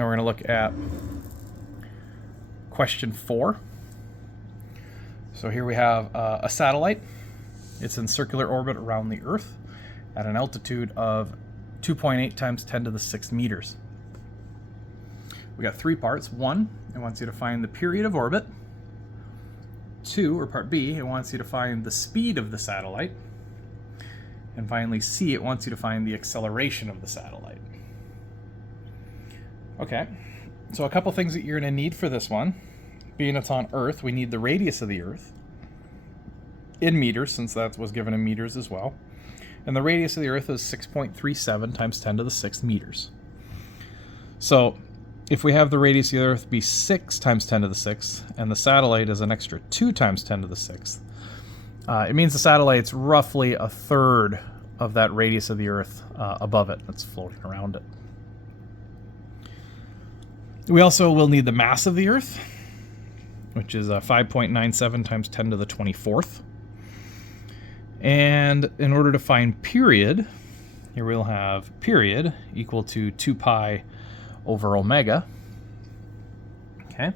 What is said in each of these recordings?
Now we're going to look at question 4. So here we have a satellite. It's in circular orbit around the Earth at an altitude of 2.8 times 10 to the 6 meters. We got 3 parts. 1, it wants you to find the period of orbit. 2, or part B, it wants you to find the speed of the satellite. And finally, C, it wants you to find the acceleration of the satellite. Okay, so a couple things that you're going to need for this one. Being it's on Earth, we need the radius of the Earth in meters, since that was given in meters as well. And the radius of the Earth is 6.37 times 10 to the 6 meters. So if we have the radius of the Earth be 6 times 10 to the 6, and the satellite is an extra 2 times 10 to the 6th, it means the satellite's roughly a third of that radius of the Earth above it that's floating around it. We also will need the mass of the Earth, which is 5.97 times 10 to the 24th. And in order to find period, here we'll have period equal to 2 pi over omega. Okay.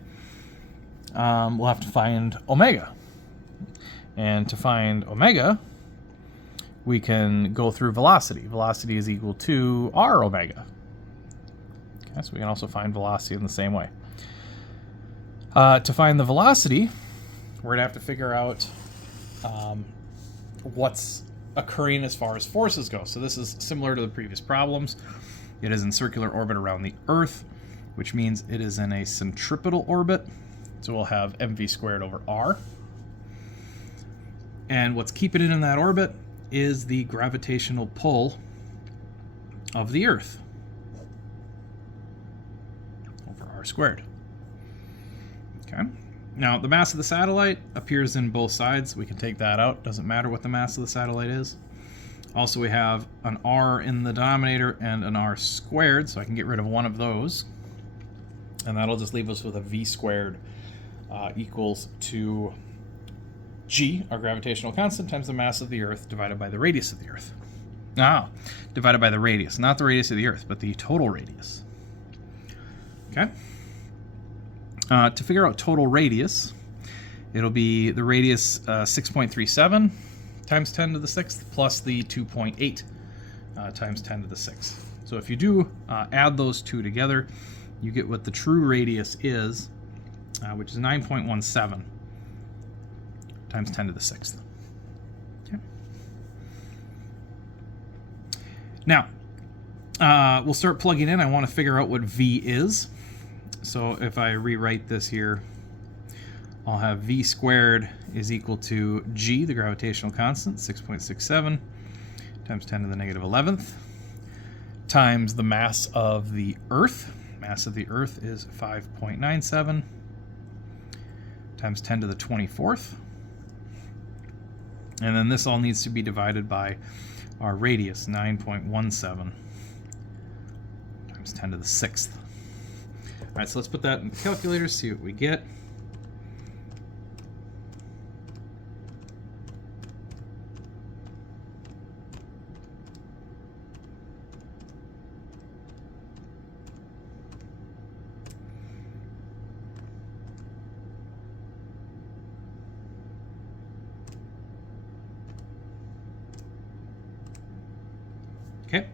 We'll have to find omega. And to find omega, we can go through velocity. Velocity is equal to r omega. Okay, so we can also find velocity in the same way. To find the velocity, we're going to have to figure out what's occurring as far as forces go. So this is similar to the previous problems. It is in circular orbit around the Earth, which means it is in a centripetal orbit. So we'll have mv squared over r. And what's keeping it in that orbit is the gravitational pull of the Earth over r squared. Okay. Now, the mass of the satellite appears in both sides. We can take that out. Doesn't matter what the mass of the satellite is. Also, we have an r in the denominator and an r squared, so I can get rid of one of those. And that'll just leave us with a v squared equals to g, our gravitational constant, times the mass of the Earth divided by the radius of the Earth. Now, divided by the radius. Not the radius of the Earth, but the total radius. Okay. To figure out total radius, it'll be the radius 6.37 times 10 to the 6th plus the 2.8 times 10 to the 6th. So if you do add those two together, you get what the true radius is, which is 9.17 times 10 to the 6th. Okay. Now, we'll start plugging in. I want to figure out what V is. So if I rewrite this here, I'll have v squared is equal to g, the gravitational constant, 6.67, times 10 to the negative 11th, times the mass of the Earth. Mass of the Earth is 5.97, times 10 to the 24th. And then this all needs to be divided by our radius, 9.17, times 10 to the 6th. All right, so let's put that in the calculator, see what we get. Okay.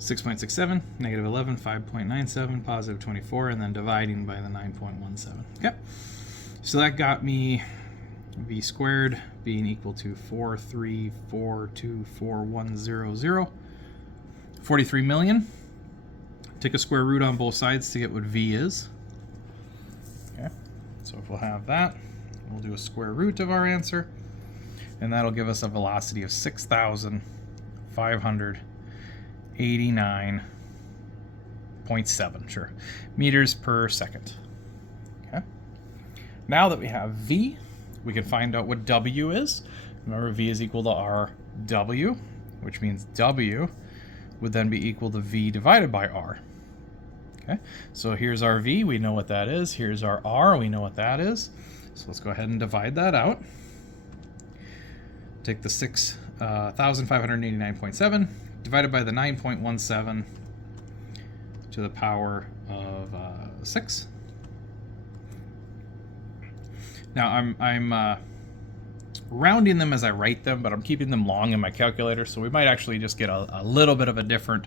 6.67, negative 11, 5.97, positive 24, and then dividing by the 9.17. Okay, so that got me v squared being equal to 4342410, 43 million. Take a square root on both sides to get what v is. Okay, so if we'll have that, we'll do a square root of our answer, and that'll give us a velocity of 6,589.7, sure, meters per second. Okay. Now that we have v, we can find out what w is. Remember, v is equal to rw, which means w would then be equal to v divided by r. Okay, so here's our v, we know what that is. Here's our r, we know what that is. So let's go ahead and divide that out. Take the 6,589.7 divided by the 9.17 to the power 6. Now I'm rounding them as I write them, but I'm keeping them long in my calculator, so we might actually just get a little bit of a different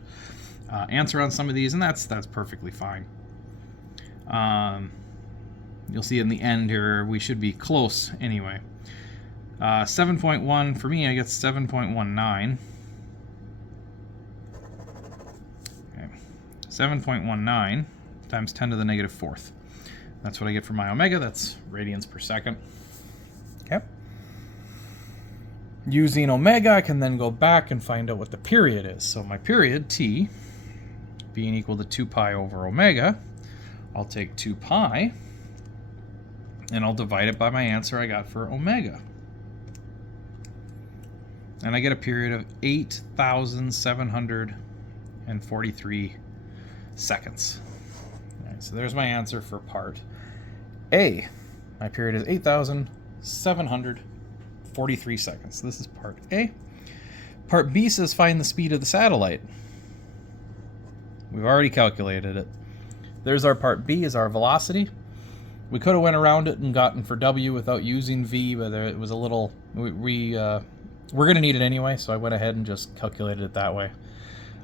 answer on some of these, and that's perfectly fine. You'll see in the end here we should be close anyway. 7.1 for me, I get 7.19. Okay. 7.19 times 10 to the negative 4th. That's what I get for my omega. That's radians per second. Okay. Using omega, I can then go back and find out what the period is. So my period, t, being equal to 2 pi over omega, I'll take 2 pi, and I'll divide it by my answer I got for omega. And I get a period of 8,743 seconds. All right, so there's my answer for part A. My period is 8,743 seconds. This is part A. Part B says find the speed of the satellite. We've already calculated it. There's our part B, is our velocity. We could have went around it and gotten for W without using V, but it was a little... We're going to need it anyway, so I went ahead and just calculated it that way.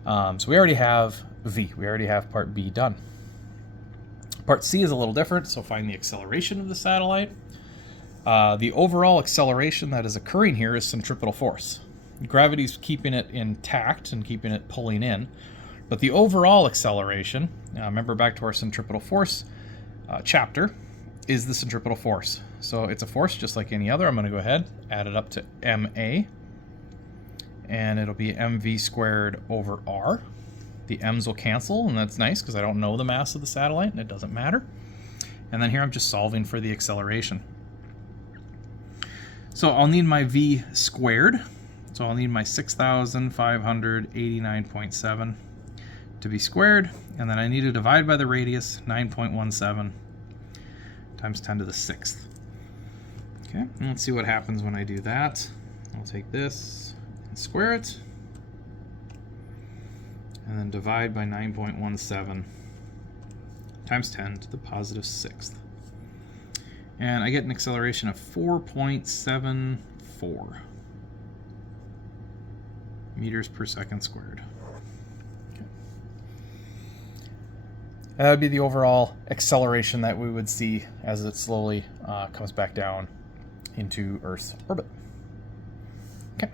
So we already have V. We already have part B done. Part C is a little different, so find the acceleration of the satellite. The overall acceleration that is occurring here is centripetal force. Gravity's keeping it intact and keeping it pulling in. But the overall acceleration, remember back to our centripetal force chapter, is the centripetal force. So it's a force just like any other. I'm going to go ahead, add it up to ma, and it'll be mv squared over r. The m's will cancel, and that's nice because I don't know the mass of the satellite, and it doesn't matter. And then here I'm just solving for the acceleration. So I'll need my v squared. So I'll need my 6,589.7 to be squared, and then I need to divide by the radius, 9.17 times 10 to the 6th. Okay, and let's see what happens when I do that. I'll take this and square it, and then divide by 9.17 times 10 to the positive 6th. And I get an acceleration of 4.74 meters per second squared. Okay. And that would be the overall acceleration that we would see as it slowly comes back down into Earth's orbit. Okay.